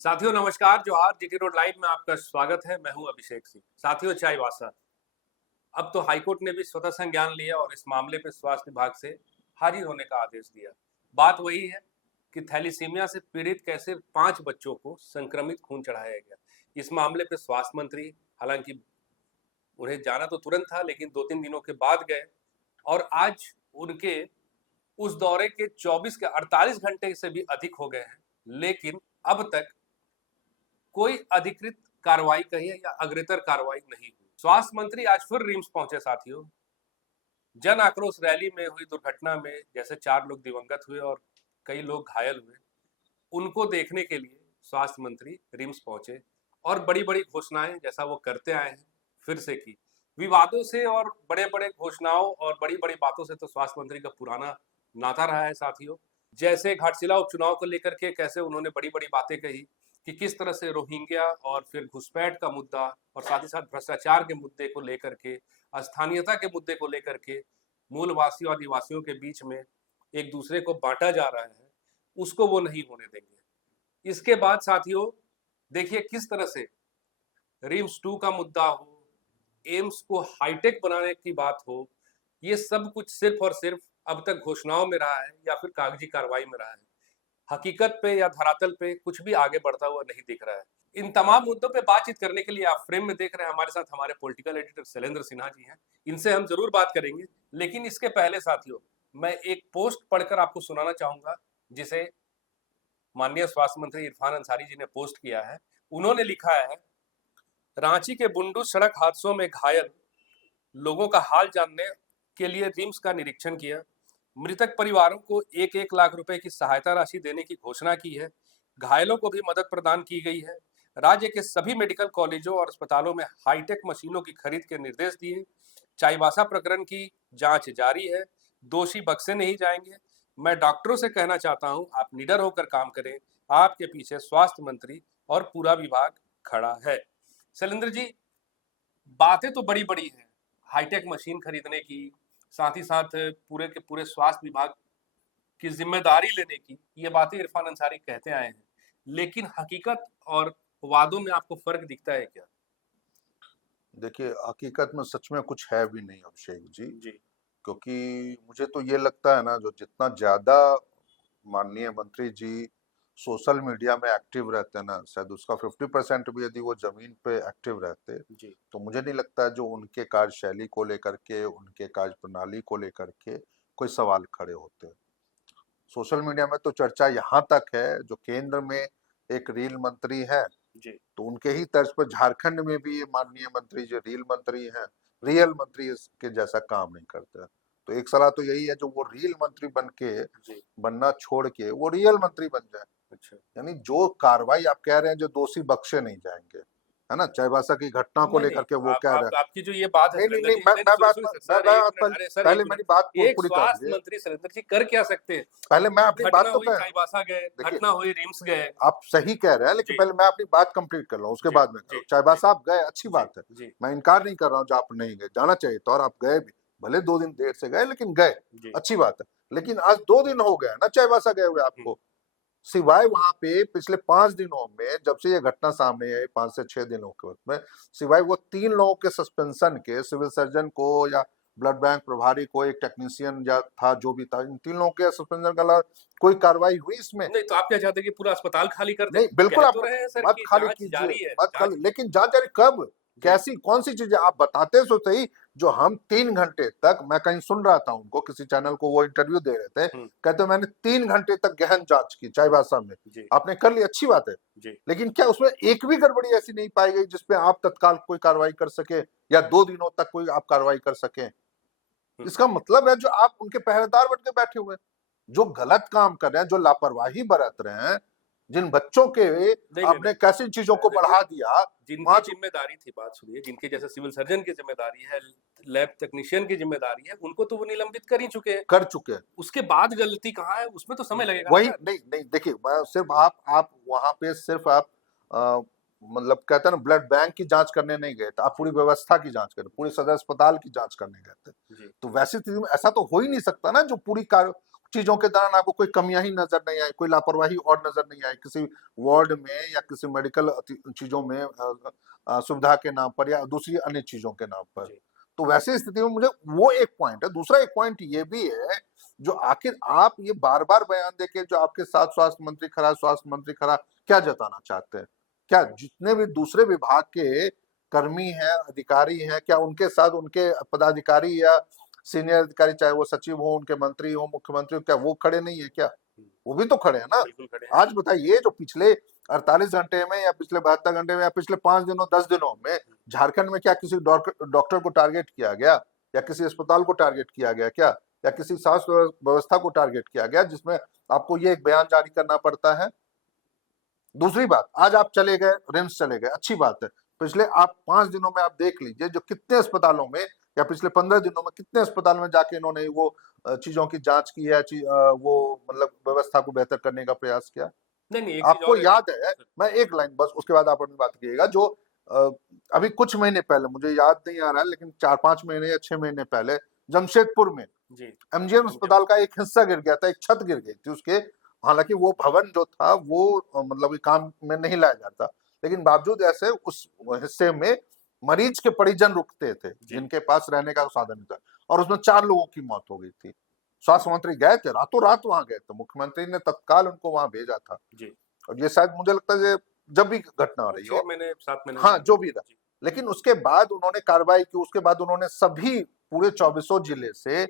साथियों नमस्कार। जोहार। जीटी रोड लाइव में आपका स्वागत है। मैं हूं अभिषेक सिंह। साथियों, चाईबासा अब तो हाईकोर्ट ने भी स्वतः संज्ञान लिया और इस मामले पे स्वास्थ्य विभाग से हाजिर होने का आदेश दिया। बात वही है कि थैलीसीमिया से पीड़ित कैसे 5 बच्चों को संक्रमित खून चढ़ाया गया। इस मामले पे स्वास्थ्य मंत्री, हालांकि उन्हें जाना तो तुरंत था, लेकिन 2-3 दिनों के बाद गए और आज उनके उस दौरे के 24 के 48 घंटे से भी अधिक हो गए हैं, लेकिन अब तक कोई अधिकृत कार्रवाई कहिए या अग्रेतर कार्रवाई नहीं हुई। स्वास्थ्य मंत्री आज फिर रिम्स पहुंचे। साथियों, जन आक्रोश रैली में हुई दुर्घटना में जैसे 4 लोग दिवंगत हुए और कई लोग घायल हुए, उनको देखने के लिए स्वास्थ्य मंत्री रिम्स पहुंचे और बड़ी-बड़ी घोषणाएं जैसा वो करते आए हैं फिर से की। विवादों से और बड़े-बड़े घोषणाओं और बड़ी-बड़ी बातों से तो स्वास्थ्य मंत्री का पुराना नाता रहा है। साथियों, जैसे घाटशिला उपचुनाव को लेकर के कैसे उन्होंने बड़ी-बड़ी बातें कही कि किस तरह से रोहिंग्या और फिर घुसपैठ का मुद्दा और साथ ही साथ भ्रष्टाचार के मुद्दे को लेकर के, स्थानीयता के मुद्दे को लेकर के मूलवासी और आदिवासियों के बीच में एक दूसरे को बांटा जा रहा है, उसको वो नहीं होने देंगे। इसके बाद साथियों, देखिए किस तरह से रिम्स 2 का मुद्दा हो, एम्स को हाईटेक बनाने की बात हो, ये सब कुछ सिर्फ और सिर्फ अब तक घोषणाओं में रहा है या फिर कागजी कार्रवाई में रहा है। हकीकत पे या धरातल पे कुछ भी आगे बढ़ता हुआ नहीं दिख रहा है। इन तमाम मुद्दों पे बातचीत करने के लिए आप फ्रेम में देख रहे हैं हमारे साथ हमारे पॉलिटिकल एडिटर शैलेंद्र सिन्हा जी हैं। इनसे हम जरूर बात करेंगे, लेकिन इसके पहले साथियों, मैं एक पोस्ट पढ़कर आपको सुनाना चाहूंगा जिसे माननीय स्वास्थ्य मंत्री इरफान अंसारी जी ने पोस्ट किया है। उन्होंने लिखा है, रांची के बुंडू सड़क हादसों में घायल लोगों का हाल जानने के लिए रिम्स का निरीक्षण किया। मृतक परिवारों को 1-1 लाख रुपए की सहायता राशि देने की घोषणा की है। घायलों को भी मदद प्रदान की गई है। राज्य के सभी मेडिकल कॉलेजों और अस्पतालों में हाईटेक मशीनों की खरीद के निर्देश दिए। चाईबासा प्रकरण की जांच जारी है। दोषी बख्शे नहीं जाएंगे। मैं डॉक्टरों से कहना चाहता हूं, आप निडर होकर काम करें। आपके पीछे स्वास्थ्य मंत्री और पूरा विभाग खड़ा है। शैलेंद्र जी, बातें तो बड़ी-बड़ी हैं, हाईटेक मशीन खरीदने की, साथ ही साथ पूरे के पूरे स्वास्थ्य विभाग की जिम्मेदारी लेने की, ये बातें इरफान अंसारी कहते आए हैं, लेकिन हकीकत और वादों में आपको फर्क दिखता है क्या? देखिए, हकीकत में सच में कुछ है भी नहीं अभिषेक जी, जी। क्योंकि मुझे तो ये लगता है ना, जो जितना ज़्यादा माननीय मंत्री जी सोशल मीडिया में एक्टिव रहते हैं ना, शायद उसका 50% भी यदि वो ज़मीन पे एक्टिव रहते, जी। तो मुझे नहीं लगता है जो उनके कार्यशैली को लेकर के, उनके कार्यप्रणाली को लेकर के कोई सवाल खड़े होते। सोशल मीडिया में तो चर्चा यहाँ तक है, जो केंद्र में एक रेल मंत्री हैं, जी। तो उनके ही तर्ज पर झारखंड में भी ये माननीय मंत्री जो रेल मंत्री हैं, रियल मंत्री इसके जैसा काम नहीं करते। तो एक सलाह तो यही है, जो वो रियल मंत्री बन के जी। बनना छोड़ के वो रियल मंत्री बन जाए। अच्छा। यानी जो कार्रवाई आप कह रहे हैं, जो दोषी बख्शे नहीं जाएंगे, है ना, चाईबासा की घटना को नहीं, नहीं, लेकर के वो कह रहे हैं। आपकी जो ये बात है नहीं नहीं शैलेंद्र नहीं, जी, मैं नहीं, नहीं, मैं सुनिए, बात सुनिए सर, मैं सर, 1 बात मिनट, पहले अरे सर 1 पहले मेरी मिनट। बात एक पूरी कर स्वास्थ्य दीजिए। मंत्री शैलेंद्र जी कर क्या सकते हैं? पहले मैं अपनी घटना बात तो हुई, कह चाईबासा गए, देखिए, घटना हुई, रिम्स गए। आप सही कह रहे हैं, लेकिन जी। पहले मैं अपनी बात कंप्लीट कर लूं, उसके जी। बाद में जी। करो। जी। चाईबासा आप गए, अच्छी जी। बात है, जी। मैं इनकार नहीं कर रहा हूं जो आप नहीं गए, जाना चाहिए तो, और आप गए भी, भले 2 दिन देर से गए लेकिन गए, जी। अच्छी बात है। लेकिन आज 2 दिन हो गए ना चाईबासा गए हुए हुँ। आपको, सिवाय वहां पे पिछले 5 दिनों में, जब से ये घटना सामने आई 5 से 6 दिनों के वक्त में, सिवाय वो 3 लोगों के सस्पेंशन के, सिविल सर्जन को या ब्लड बैंक प्रभारी को, एक टेक्नीशियन या था जो भी था, इन 3 लोगों के सस्पेंशन के अलावा कोई कार्रवाई हुई इसमें? नहीं, तो आप क्या चाहते हैं कि पूरा अस्पताल खाली कर दें? नहीं, बिल्कुल कह आप तो रहे हैं सर मत कि खाली जाँच कीजिए, जारी है, मत जाँच। खाली, लेकिन जांच जारी कब, जी। कैसी, कौन सी चीजें आप बताते तो सही। जो हम 3 घंटे तक, मैं कहीं सुन रहा था उनको, किसी चैनल को वो इंटरव्यू दे रहे थे, हुँ। कहते मैंने 3 घंटे तक गहन जांच की चाईबासा में। जी। आपने कर ली, अच्छी बात है, जी। लेकिन क्या उसमें एक भी गड़बड़ी ऐसी नहीं पाई गई जिसपे आप तत्काल कोई कार्रवाई कर सके, या 2 दिनों तक कोई आप कार्रवाई कर सके? हुँ। इसका मतलब है जो आप उनके पहरेदार बन के बैठे हुए हैं, जो गलत काम कर रहे हैं, जो लापरवाही बरत रहे हैं, जिन बच्चों के नहीं, नहीं, आपने नहीं। कैसी चीजों को देखिए, बढ़ा दिया। जिनकी पांच ज़िम्मेदारी थी, बात सुनिए, जिनके जैसे सिविल सर्जन की ज़िम्मेदारी है, लैब टेक्नीशियन की ज़िम्मेदारी है, उनको तो वो निलंबित कर ही चुके हैं। कर चुके हैं, उसके बाद गलती कहाँ है, उसमें तो समय लगेगा ना वही सर। नहीं नहीं, देखिए, मैं सिर्फ आप वहां पे सिर्फ आप मतलब कहते हैं ना, ब्लड बैंक की जांच करने नहीं गए थे, आप पूरी व्यवस्था की जांच करने, पूरे सदर अस्पताल की जांच करने गए थे। जी। तो वैसी स्थिति में ऐसा तो हो ही नहीं सकता ना, जो पूरी कार्य चीजों के दौरान आपको कोई कमियां ही नजर नहीं आई, कोई लापरवाही और नजर नहीं आई किसी वार्ड में या किसी मेडिकल चीजों में सुविधा के नाम पर या दूसरी अन्य चीजों के नाम पर। जी। तो वैसे स्थिति में मुझे वो एक पॉइंट है। दूसरा एक पॉइंट ये भी है, जो आखिर आप ये बार बार बयान देके जो आपके साथ स्वास्थ्य मंत्री खड़ा क्या जताना चाहते हैं? क्या जितने भी दूसरे विभाग के कर्मी हैं, अधिकारी हैं, क्या उनके साथ उनके पदाधिकारी या सीनियर अधिकारी, चाहे वो सचिव हो, उनके मंत्री हो, मुख्यमंत्री हो, क्या वो खड़े नहीं है क्या? वो भी तो खड़े हैं ना। बिल्कुल खड़े हैं। आज बताइए, जो पिछले 48 घंटे में या पिछले 72 घंटे में या पिछले 5 दिनों 10 दिनों में झारखंड में क्या किसी डॉक्टर को टारगेट किया गया या किसी अस्पताल को टारगेट किया गया क्या, या किसी स्वास्थ्य व्यवस्था को टारगेट किया गया जिसमें आपको ये एक बयान जारी करना पड़ता है? दूसरी बात, आज आप चले गए, रिम्स चले गए, अच्छी बात है। पिछले आप 5 दिनों में आप देख लीजिए, जो कितने अस्पतालों में या पिछले 15 दिनों में कितने अस्पताल में जाके इन्होंने वो चीजों की जांच की है, वो मतलब व्यवस्था को बेहतर करने का प्रयास किया। नहीं, एक चीज आपको और है। याद है, मैं एक लाइन बस, उसके बाद आप अपनी बात कीजिएगा, जो अभी कुछ महीने पहले, मुझे याद नहीं आ रहा है, लेकिन 4-5 महीने या 6 महीने पहले जमशेदपुर में जी, एमजीएम अस्पताल का एक हिस्सा गिर गया था, एक छत गिर गई थी उसके। हालांकि वो भवन जो था वो मतलब काम में नहीं लाया जाता, लेकिन बावजूद ऐसे उस हिस्से में मरीज के परिजन रुकते थे जिनके पास रहने का साधन नहीं था, और उसमें 4 लोगों की मौत हो गई थी। स्वास्थ्य मंत्री गए थे, रातों रात वहां गए थे, मुख्यमंत्री ने तत्काल उनको वहां भेजा था। जी। और ये शायद मुझे लगता है जब भी घटना हो रही 6 हो, महीने 7 महीने हाँ जो भी रहा, जी। लेकिन उसके बाद उन्होंने कार्रवाई की। उसके बाद उन्होंने सभी पूरे 24 जिले से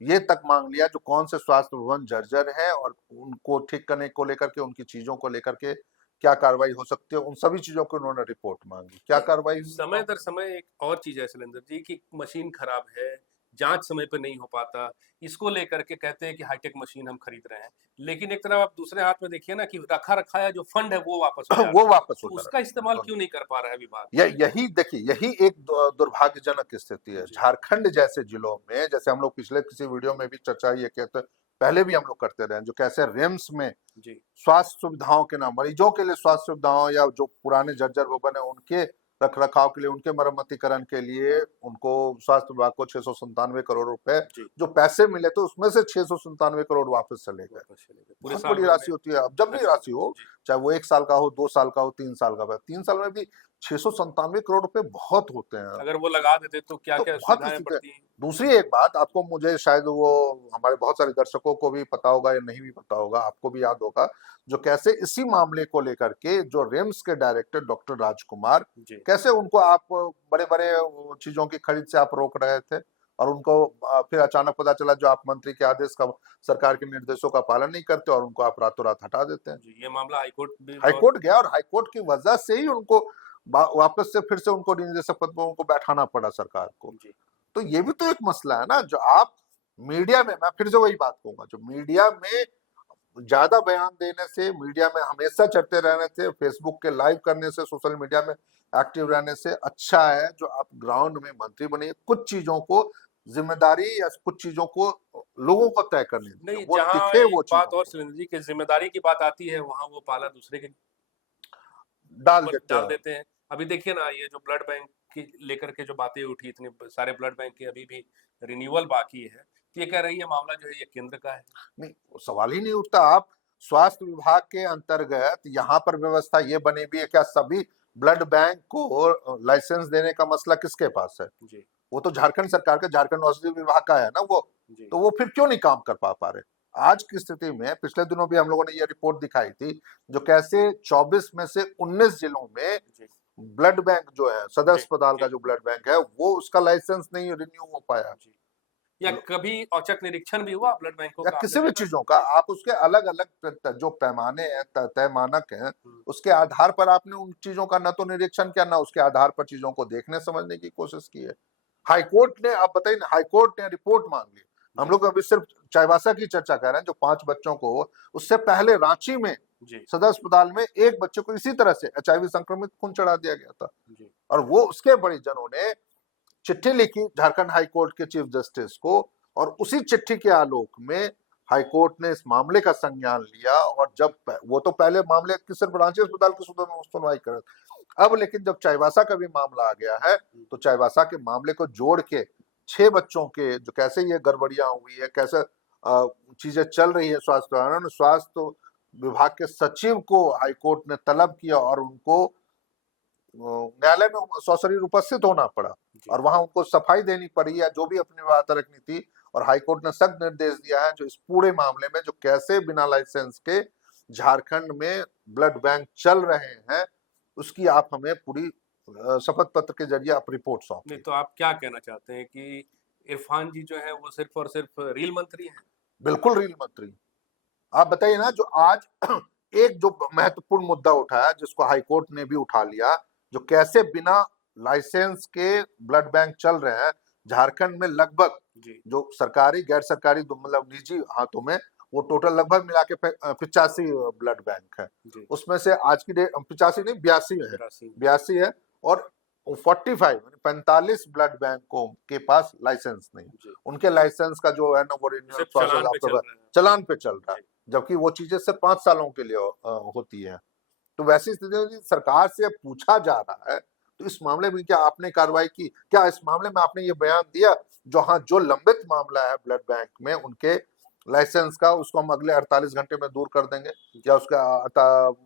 ये तक मांग लिया जो कौन से स्वास्थ्य भवन जर्जर है और उनको ठीक करने को लेकर के, उनकी चीजों को लेकर के क्या कार्रवाई हो सकती है, उन सभी चीजों की उन्होंने रिपोर्ट मांगी। क्या कार्रवाई हुई? समय दर समय एक और चीज है शैलेंद्र जी, कि मशीन खराब है, जांच समय पे नहीं हो पाता, इसको लेकर के कहते हैं कि हाईटेक मशीन हम खरीद रहे हैं, लेकिन एक तरफ आप दूसरे हाथ में देखिए ना कि रखा रखाया जो फंड है वो वापस हो जा वो रहा है, वापस तो होता उसका इस्तेमाल रहा। क्यों नहीं कर पा रहा है विभाग? यही देखिए, यही एक दुर्भाग्यजनक स्थिति है। जी। झारखंड जैसे जिलों में, जैसे हम लोग पिछले किसी वीडियो में भी चर्चा ये कहते, पहले भी हम लोग करते रहे, जो कैसे रिम्स में जी। स्वास्थ्य सुविधाओं के नाम, मरीजों के लिए स्वास्थ्य सुविधाओं या जो पुराने जर्जर भवन है उनके रख रखाव के लिए, उनके मरम्मतीकरण के लिए उनको स्वास्थ्य विभाग को 697 करोड़ रुपए जी। जो पैसे मिले थे, उसमें से 697 करोड़ वापस चले गए। वापस चले गए। पूरे बहुत साल बड़ी भर राशि में होती है। अब जब भी पैसे- राशि हो, जी। चाहे वो 1 साल का हो, 2 साल का हो, 3 साल का हो, 3 साल में भी 697 करोड़ रुपए बहुत होते हैं। अगर वो लगा देते तो क्या तो क्या बहुत सुविधाएं स्थिति है। पड़ती? दूसरी एक बात आपको, मुझे शायद वो हमारे बहुत सारे दर्शकों को भी पता होगा या नहीं भी पता होगा, आपको भी याद होगा, जो कैसे इसी मामले को लेकर के जो रिम्स के डायरेक्टर डॉक्टर राजकुमार, जी। कैसे उनको आप बड़े बड़े चीजों की खरीद से आप रोक रहे थे, और उनको फिर अचानक पता चला जो आप मंत्री के आदेश का, सरकार के निर्देशों का पालन नहीं करते और उनको आप रातों रात हटा देते हैं। जी, ये मामला हाईकोर्ट भी हाईकोर्ट गया और हाईकोर्ट की वजह से ही उनको वापस से फिर से उनको निदेशक पद पर उनको बैठाना पड़ा सरकार को। जी। तो ये भी तो एक मसला है ना, जो आप मीडिया में, मैं फिर से वही बात कहूंगा, जो मीडिया में ज्यादा बयान देने से, मीडिया में हमेशा चढ़ते रहने से, फेसबुक के लाइव करने से, सोशल मीडिया में एक्टिव रहने से अच्छा है जो आप ग्राउंड में मंत्री बनिए, कुछ चीजों को जिम्मेदारी या कुछ चीजों को लोगों को तय करने दीजिए, नहीं, वो जहाँ दिखे एक वो बात चीजों और को सुरेंद्र जी की जिम्मेदारी की बात आती है, वहाँ वो पाला दूसरे के डाल ऊपर देते डाल हैं। देते हैं। अभी देखिए ना, ये जो ब्लड बैंक की लेकर के जो बातें उठी, इतने सारे ब्लड बैंक के अभी भी रिन्यूअल बाकी है, तो ये कह रही है मामला जो है ये केंद्र का है। नहीं, वो सवाल ही नहीं उठता। आप स्वास्थ्य विभाग के अंतर्गत यहाँ पर व्यवस्था ये बनी हुई है, क्या सभी ब्लड बैंक को लाइसेंस देने का मसला किसके पास है? जी। वो तो झारखंड सरकार का, झारखंड औषधि विभाग का है ना वो। जी। तो वो फिर क्यों नहीं काम कर पा रहे? आज की स्थिति में, पिछले दिनों भी हम लोगों ने ये रिपोर्ट दिखाई थी, जो कैसे 24 में से 19 जिलों में जी। ब्लड बैंक जो है, सदर जी। अस्पताल का जी। जो ब्लड बैंक है, वो उसका लाइसेंस नहीं रिन्यू हो पाया। जी। या कभी औचक निरीक्षण भी हुआ ब्लड बैंकों या का किसी आपने भी देखा? चीजों का, आप उसके अलग अलग जो पैमाने हैं, तय मानक हैं, हम्म। उसके आधार पर आपने उन चीजों का न तो निरीक्षण किया, ना उसके आधार पर चीजों को देखने समझने की कोशिश की है। हाईकोर्ट ने, आप बताइए ना, हाईकोर्ट ने रिपोर्ट मांग ली। हम लोग अभी सिर्फ चाईबासा की चर्चा कर रहे हैं, जो 5 बच्चों को, उससे पहले रांची में जी। सदर अस्पताल में एक बच्चे को इसी तरह से एचआईवी संक्रमित खून चढ़ा दिया गया था, जी। और वो उसके परिजनों ने चिट्ठी लिखी झारखंड हाईकोर्ट के चीफ जस्टिस को, और उसी चिट्ठी के आलोक में हाईकोर्ट ने इस मामले का संज्ञान लिया। और जब वो तो पहले मामले की सिर्फ रांची अस्पताल की सुनवाई कर, अब लेकिन जब चाईबासा का भी मामला आ गया है, तो चाईबासा के मामले को जोड़ के 6 बच्चों के जो कैसे ये गड़बड़ियां हुई है, कैसे चीजें चल रही है स्वास्थ्य विभाग में, स्वास्थ्य विभाग के सचिव को हाईकोर्ट ने तलब किया और उनको न्यायालय में सशरीर उपस्थित होना पड़ा जी। और वहां उनको सफाई देनी पड़ी या जो भी अपनी बात रखनी थी। और हाईकोर्ट ने सख्त निर्देश दिया है जो इस पूरे मामले में जो कैसे बिना लाइसेंस के झारखंड में ब्लड बैंक चल रहे हैं उसकी आप हमें पूरी शपथ पत्र के जरिए आप रिपोर्ट नहीं सौंपें। तो आप क्या कहना चाहते हैं कि इरफान जी जो है वो सिर्फ और सिर्फ रील मंत्री हैं? बिल्कुल रील मंत्री। आप बताइए ना, जो आज एक जो महत्वपूर्ण मुद्दा उठाया जिसको हाईकोर्ट ने भी उठा लिया, जो कैसे बिना लाइसेंस के ब्लड बैंक चल रहे हैं झारखंड में, लगभग जी। जो सरकारी गैर सरकारी मतलब निजी हाथों में, वो टोटल लगभग मिला के 85 ब्लड बैंक है। जी। उसमें से आज की डेट 85 नहीं 82 है, 82 है और 45 ब्लड बैंकों के पास लाइसेंस नहीं। जी। उनके लाइसेंस का जो है ना वो रिन्यूअल सिर्फ चलान पे प्रोसेस चल रहा है। चलान पे चल रहा है, जी। जबकि वो चीजें सिर्फ 5 सालों के लिए होती है। तो वैसी स्थिति में सरकार से पूछा जा रहा है तो इस मामले में क्या आपने कार्रवाई की? क्या इस मामले में आपने ये बयान दिया जो हाँ जो लंबित मामला है ब्लड बैंक में उनके लाइसेंस का, उसको हम अगले 48 घंटे में दूर कर देंगे, या उसका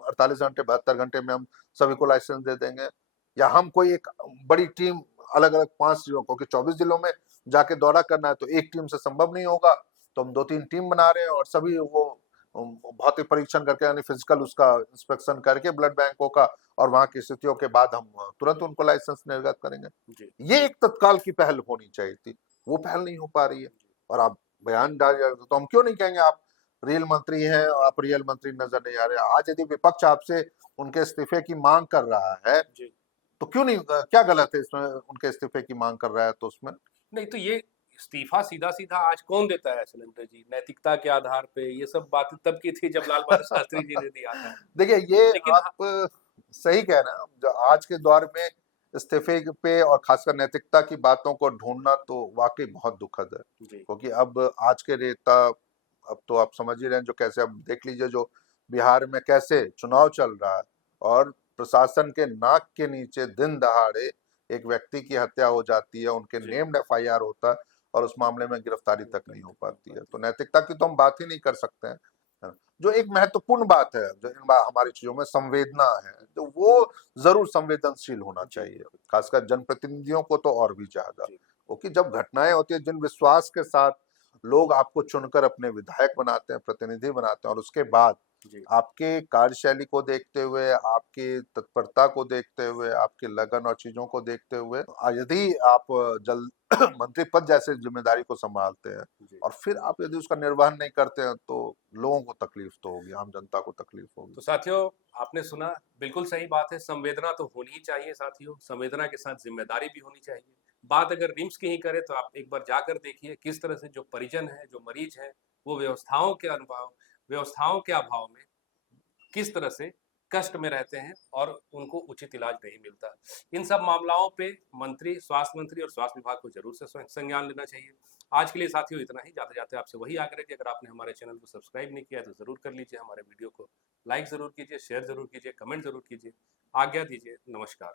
48 घंटे 72 घंटे में हम सभी को लाइसेंस दे देंगे, या हम कोई एक बड़ी टीम अलग अलग 5 जिलों को, 24 जिलों में जाके दौरा करना है तो एक टीम से संभव नहीं होगा, तो हम 2-3 टीम बना रहे हैं और सभी वो भौतिक परीक्षण करके यानी फिजिकल उसका इंस्पेक्शन करके ब्लड बैंकों का और वहां की स्थितियों के बाद हम तुरंत उनको लाइसेंस निर्गत करेंगे। जी। ये एक तत्काल की पहल होनी चाहिए थी, वो पहल नहीं हो पा रही है। और आप बयान डाल, तो हम क्यों नहीं कहेंगे आप रेल मंत्री हैं, आप रियल मंत्री नजर नहीं आ रहे। आज यदि विपक्ष आपसे उनके इस्तीफे की मांग कर रहा है जी। तो क्यों नहीं, क्या गलत है इसमें उनके इस्तीफे की मांग कर रहा है तो उसमें? नहीं तो ये इस्तीफा सीधा-सीधा आज कौन देता है सिलेंडर जी? नैतिकता के आधार पे ये सब बातें तब की थी जब लाल बहादुर शास्त्री जी ने दिया था। देखिए ये लेकिन आप सही कह रहे हैं, जो आज के दौर में इस्तीफे पे और खासकर नैतिकता की बातों को ढूंढना तो वाकई बहुत दुखद है, जी। क्योंकि अब आज के नेता, अब तो आप समझ ही रहे हैं जो कैसे, अब देख लीजिए जो बिहार में कैसे चुनाव चल रहा है और प्रशासन के नाक के नीचे दिन दहाड़े एक व्यक्ति की हत्या हो जाती है, उनके जी। नेम्ड एफआईआर होता है और उस मामले में गिरफ्तारी तक नहीं हो पाती है। तो नैतिकता की तो हम बात ही नहीं कर सकते हैं। जो एक महत्वपूर्ण बात है जो हमारी चीजों में संवेदना है, तो वो जरूर संवेदनशील होना चाहिए, खासकर जनप्रतिनिधियों को तो और भी ज्यादा, जी। क्योंकि जब घटनाएं होती है, जिन विश्वास के साथ लोग आपको चुनकर अपने विधायक बनाते हैं, प्रतिनिधि बनाते हैं, और उसके बाद जी। आपके कार्यशैली को देखते हुए, आपकी तत्परता को देखते हुए, आपके लगन और चीजों को देखते हुए यदि आप जल्द मंत्री पद जैसे जिम्मेदारी को संभालते हैं जी। और फिर आप यदि उसका निर्वहन नहीं करते हैं तो लोगों को तकलीफ तो होगी, आम जनता को तकलीफ होगी। तो साथियों आपने सुना, बिल्कुल सही बात है, संवेदना तो होनी ही चाहिए साथियों, संवेदना के साथ जिम्मेदारी भी होनी चाहिए। बात अगर रिम्स की ही करें तो आप एक बार जाकर देखिए किस तरह से जो परिजन है, जो मरीज है, वो व्यवस्थाओं के अभाव में किस तरह से कष्ट में रहते हैं और उनको उचित इलाज नहीं मिलता। इन सब मामलों पे स्वास्थ्य मंत्री और स्वास्थ्य विभाग को जरूर से संज्ञान लेना चाहिए। आज के लिए साथियों इतना ही। जाते जाते आपसे वही आग्रह कि अगर आपने हमारे चैनल को सब्सक्राइब नहीं किया तो जरूर कर लीजिए, हमारे वीडियो को लाइक जरूर कीजिए, शेयर जरूर कीजिए, कमेंट जरूर कीजिए। आज्ञा दीजिए, नमस्कार।